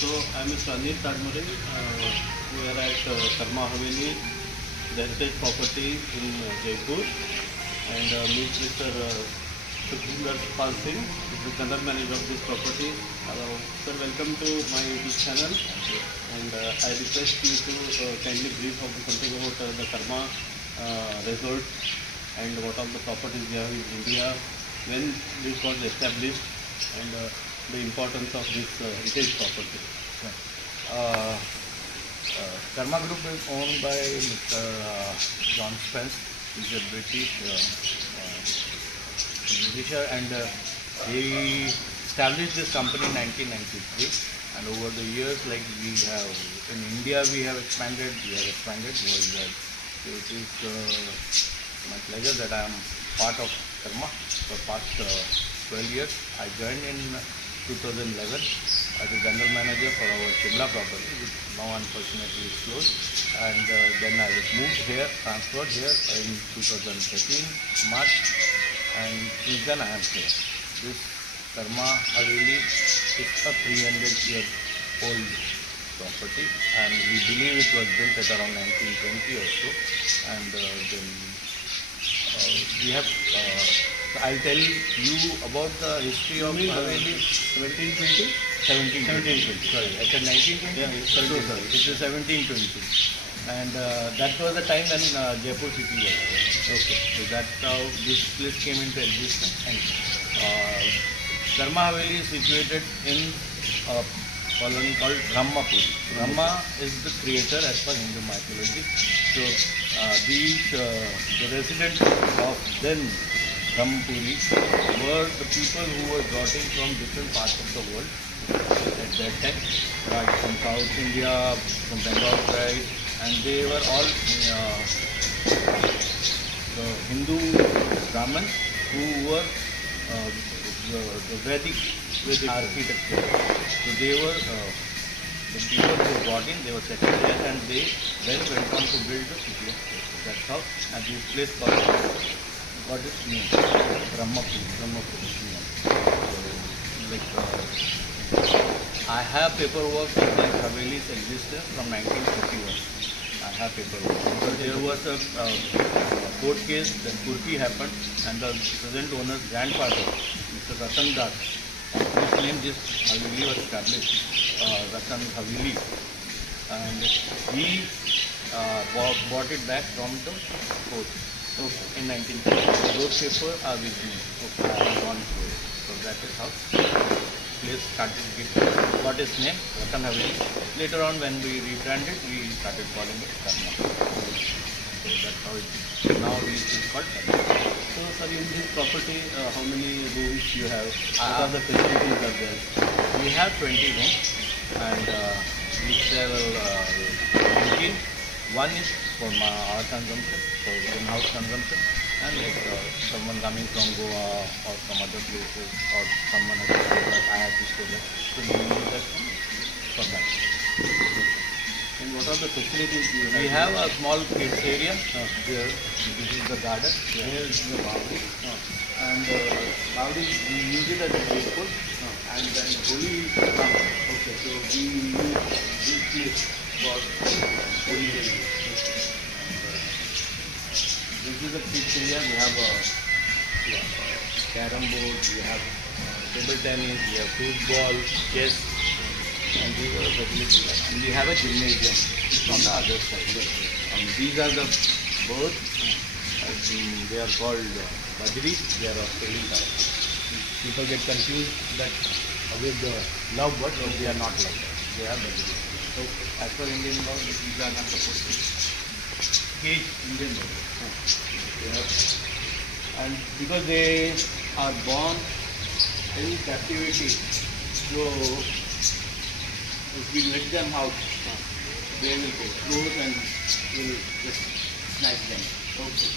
So I'm Mr. Anil Tadmure. We are at Karma Haveli, the heritage property in Jaipur, and meet Mr. Sukhvinder Pal Singh, the general manager of this property. Sir, welcome to my YouTube channel, and I request you to kindly brief something about the Karma resort and what all the properties we have in India, when this was established, and the importance of this heritage property. Karma Group is owned by Mr. John Spence. He's a Britisher, and he established this company in 1993. And over the years, like we have in India, we have expanded worldwide. So it is my pleasure that I am part of Karma for past 12 years. I joined in 2011 as a general manager for our Shimla property, which now unfortunately is closed. And then I was moved here, transferred here in 2013 March, and since then I am here. This Karma Haveli is a 300-year-old property, and we believe it was built at around 1920 or so. And then we have. I'll tell you about the history of Haveli. 1720? 1720. Sorry, I said 1920. Yeah, sorry. It is 1720, and that was the time when Jaipur city was there. Okay, so that's how this place came into existence. And Karma Haveli is situated in a colony called Brahmapur. Brahma is the creator as per Hindu mythology. So the residents of then Brahmapuri were the people who were brought in from different parts of the world at that time, right, from South India, from Bengal side, and they were all the Hindu Brahmins who were the Vedic architecture. So they were the people who were brought in, they were settled there, and they then went on to build the city of Jaipur. That's how, and this place got its name, Brahmapur. I have paperwork of this Haveli's existence from 1951. I have paperwork. Because there was a court case, then Turkey happened, and the present owner's grandfather, Mr. Ratan Das, whose name this Haveli was established, Ratan Haveli, and he bought it back from the court. In 1950. Those papers are with me. Okay, I have gone through it. So that is how place got its name, Ratan Haveli. Later on, when we rebranded, we started calling it Karma. So that's how it is. Now it is called Karma. So, sir, in this property, how many rooms you have? What are the facilities are there? We have 20 rooms, and we sell 19. One is for our consumption, for in-house consumption, and like someone coming from Goa or from other places, or someone has to say that I have to stay there, so we use that for that. And what are the facilities you have? We have a small kids area here. This is the garden. Yeah. Here is the Bavli. And Bavli, we use it as a baseball. And then Holi comes. Okay, so we use this place for Holi day. This is the kids area. We have a carom board, we have table tennis, we have football, chess, and these are the facilities. And we have a gymnasium. It's on the other side. These are the birds. They are called Bajri. They are Australian type. People get confused that with the love birds, but they are not like that. They are Bajri. So as per Indian law, these are not supposed to cage Indian birds. And because they are born in captivity, so if we let them out, they will go close and will just snatch them. Okay.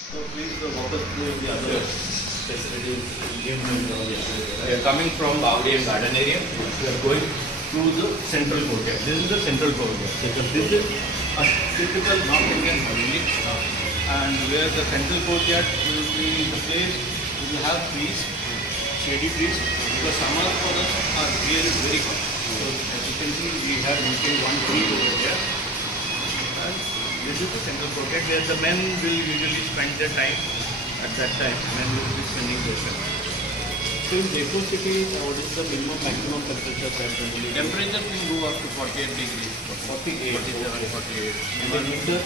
So, please walk us through the other facilities. We are coming from Bavli and Garden area. We are going to the central courtyard. This is the central courtyard. This is a typical North Indian Haveli. And where the central courtyard will be the place we will have trees, shady trees, because summers for us are really very hot. So as you can see, we have maintained one tree over here. And this is the central courtyard where the men will usually spend their time. At that time, men will be spending their time. So in Jaipur city, what is the minimum maximum temperature that generally? Temperature can go up to 48 degrees. 48. 47, 48. And in winter?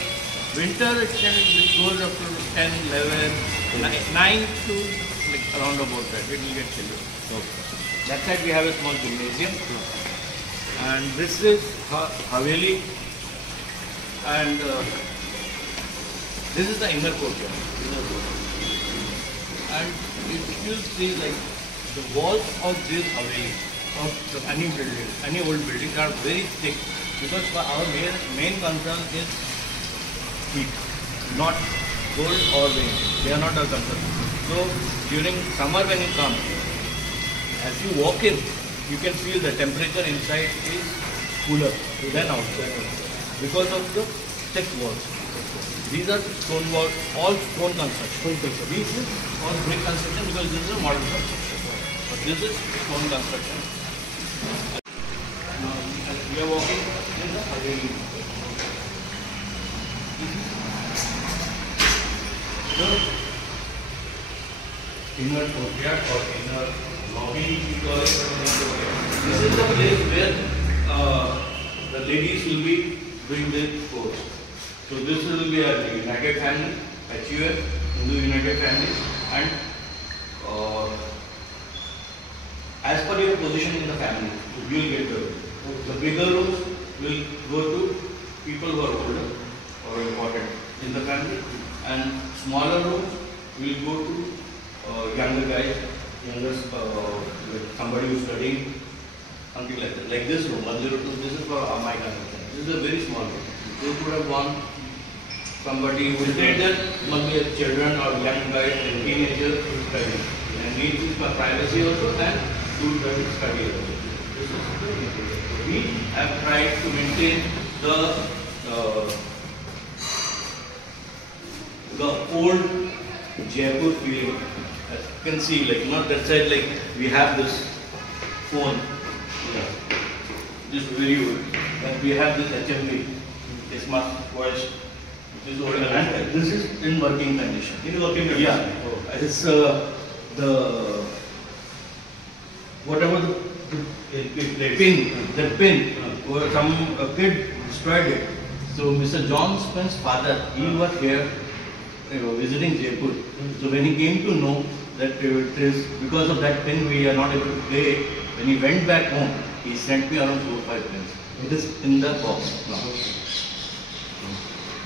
Winter it goes up to 10, 11, 9 to like around about that. It will get chilly. Okay. That side we have a small gymnasium. And this is Haveli. And this is the inner courtyard. And if you see like the walls of this Haveli, of any building, any old buildings are very thick because our main concern is heat, not cold or rain. They are not our concern. So during summer when you come, as you walk in, you can feel the temperature inside is cooler than outside because of the thick walls. These are stone walls, all stone construction. This is all brick construction because this is a modern construction. But this is stone construction. Now we are walking in the Haveli. The inner courtyard or inner lobby, we call it. This is the place where the ladies will be doing their course. So this will be a United Family, HUF, Hindu United Family, and as per your position in the family, you will get the bigger rooms will go to people who are older or important in the family, and smaller rooms will go to younger guys, like somebody who is studying, something like that. Like this room, 102, this is for my kind of thing. This is a very small room. This would have gone somebody who is there, must be a children or young guys and teenagers who study. And needs privacy also and do study also. This is very important. We have tried to maintain the old Jaipur feeling. As you can see, like not that side, like we have this phone, this very old, and we have this HMV, this smart watch, this old, and this is in working condition. In working condition? Yeah. Oh. It's the whatever the pin, or some kid destroyed it. So Mr. John Spence's father, he was here visiting Jaipur. So when he came to know that it is because of that pin we are not able to play it, when he went back home, he sent me around 4 or 5 pins. It is in the box now.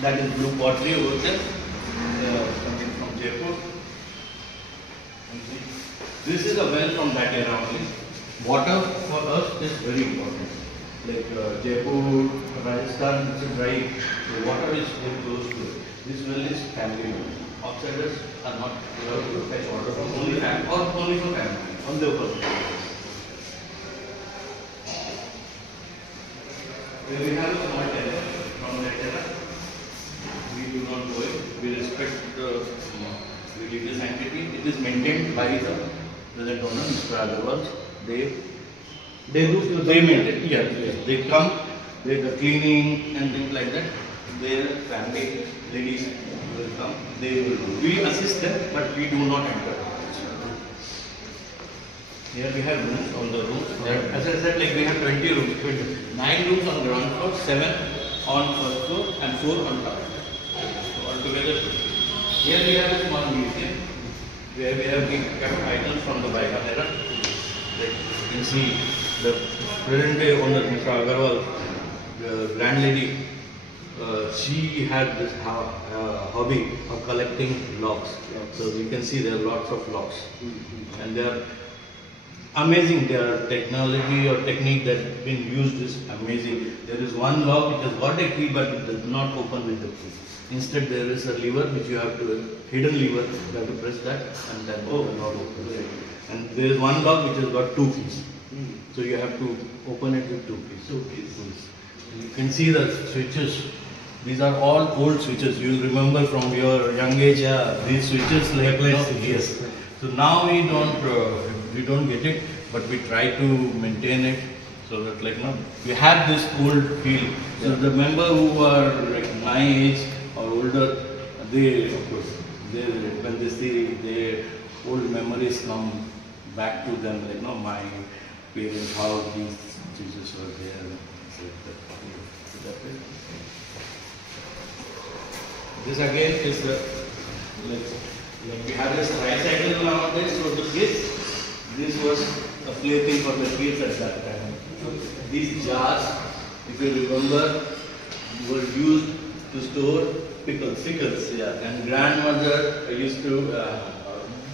That is blue pottery over there, coming from Jaipur. This is a well from that era only. Water for us is very important. Like Jaipur, Rajasthan, it's a dry, the water is very close to it. This well is family well. Outsiders are not allowed to fetch water from only family or only for family. On the upper. We have a small terrace from that era. We do not go it. We respect the religious entity. It is maintained by the present owner, Mr. Agarwal. They maintain. Yes. They come. They the cleaning and things like that. Their family ladies will come. They will do. We assist them, but we do not enter. Here we have rooms on the rooms. As I said, like we have 20 rooms. 9 rooms on ground floor, 7 on first floor, and 4 on top. So altogether, here we have a small museum where we have kept items from the bygone era. Like you can see the present day owner, Mr. Agarwal, the landlady, she had this hobby of collecting locks. So you can see there are lots of locks, and they are amazing. Their technology or technique that has been used is amazing. There is one lock which has got a key, but it does not open with the key. Instead, there is a lever which you have to, hidden lever, you have to press that, and then the lock opens. And there is one lock which has got 2 keys. So you have to open it with 2 keys. You can see the switches. These are all old switches. You will remember from your young age. These switches like yes. So now we don't get it, but we try to maintain it So that like we have this old feel. So the member who are like my age or older, they of course they when they see their old memories come back to them, like my parents, how these Jesus were there. So that way. This again is the like we have this tricycle nowadays for the kids. This was a plaything for the kids at that time. So these jars, if you remember, were used to store pickles. Yeah. And grandmother used to.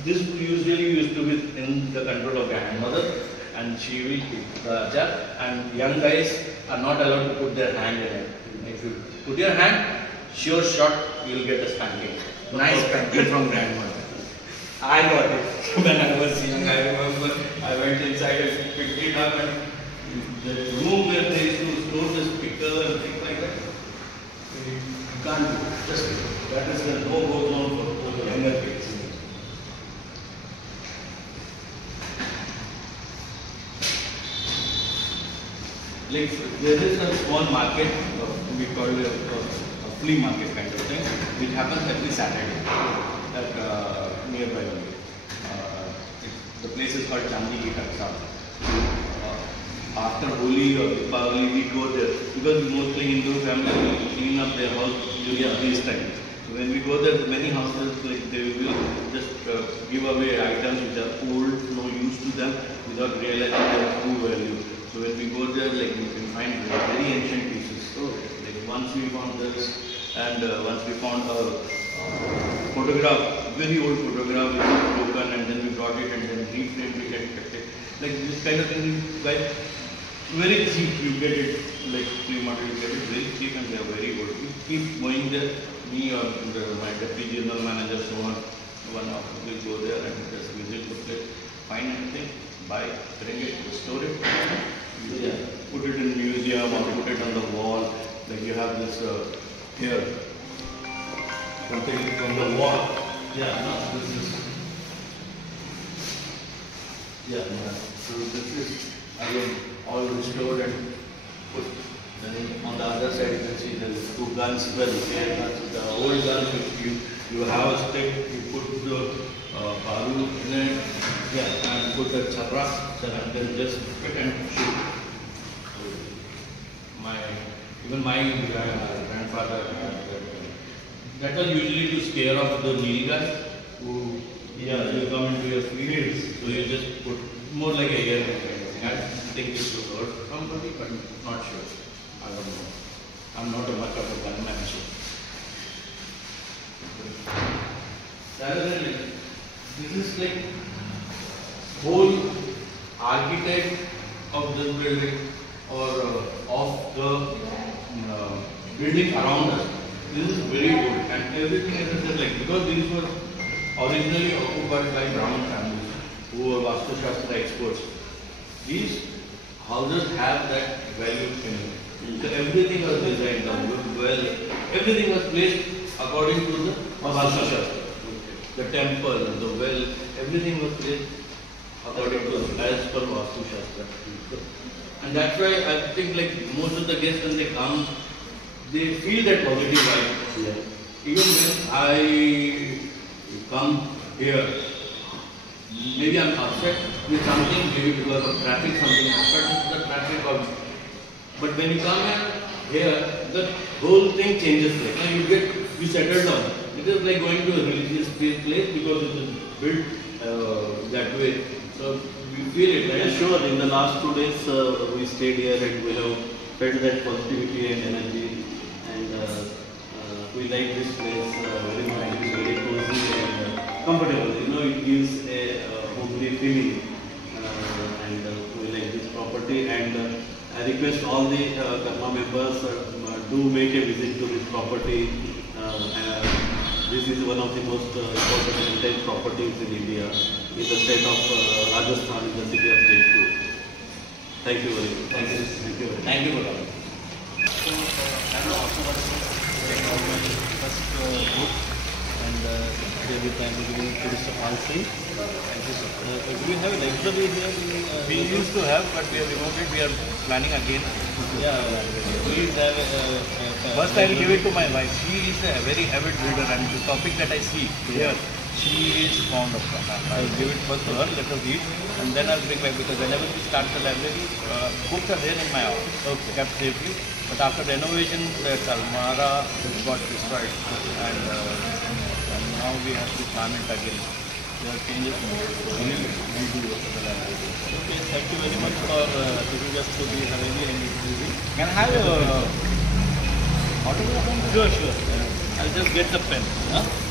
This usually used to be in the control of grandmother, and she will keep the jar. And young guys are not allowed to put their hand in it. If you put your hand, sure shot, you will get a spanking. Nice spanking from grandmother. I got it when I was young. I remember I went inside and picked it up, and the room where they used to store this pickle and things like that, you can't do it. Just that is the no-go zone for the younger kids. Like there is a small market, we call it a flea market kind of thing, which happens every Saturday at nearby only. The place is called Chandni Ki Taksa. After Holi or Deepavali, we go there because mostly Hindu families will clean up their house during this time. So when we go there, many houses like they will just give away items which are old, no use to them, without realizing their true value. So when we go there, like we can find very ancient pieces. So like once we found this, and once we found a photograph, very old photograph, which was broken, and then we brought it and then reframed it and kept it. Like this kind of thing, like very cheap. You get it like flea market, you get it very cheap, and they are very good. You keep going there. Me or my deputy general manager, so on, one of will go there and just visit the place, find anything, buy, bring it, store it. Yeah. Put it in museum or put it on the wall. Like you have this here, something from the wall. Yeah, no, this is. Yeah, so this is again all restored and put. Then on the other side you can see there is two guns. Well, the old guns which you have a stick, you put the baru in it, yeah, and put the chapra, and then just fit and shoot. Even my grandfather, that was usually to scare off the needy guys who you come into your fields, so you just put more like a ear kind of thing. I think this would hurt somebody, but not sure. I don't know. I'm not a much of a gunman, so. This is like whole architect of this building or of the building around us. This is very good, and everything is just like, because these were originally occupied by Brahmin families who were Vastu Shastra experts. These houses have that value in it. So everything was designed, the well, everything was placed according to the Vastu Shastra. The temple, the well, everything was placed according to as per Vastu Shastra. And that's why I think like most of the guests when they come, they feel that positive vibe. Yeah. Even when I come here, maybe I'm upset with something, maybe because of traffic, something happened to the traffic, or but when you come here, the whole thing changes. Like, you settle down. It is like going to a religious place because it is built that way. So you feel it, right? Yeah, sure. In the last 2 days, we stayed here and we have felt that positivity and energy. And we like this place very much. It is very cozy and comfortable. It gives a homely feeling. And we like this property. And I request all the Karma members do make a visit to this property. This is one of the most important heritage properties in India, in the state of Rajasthan, in the city of Jaipur. Thank you very much. Thank you. Thank you. Thank you for coming. So, I'm also my first book, and every time we will introduce all three. Do we have a library here? We used to have, but we have removed it. We are planning again. Yeah, we have First, I will give it to my wife. She is a very avid reader, and the topic that I see here, she is fond of that. I will give it first to her, let her read, and then I'll bring back, because whenever we start the library, books are there in my house, kept safely. But after renovation, the Almara got destroyed, and now we have to plan it again. There are changes in it. So we do the library. Okay, thank you very much for taking us to the Haveli and Italy. Can I have a autograph on this? Sure, sure. I'll just get the pen. Huh?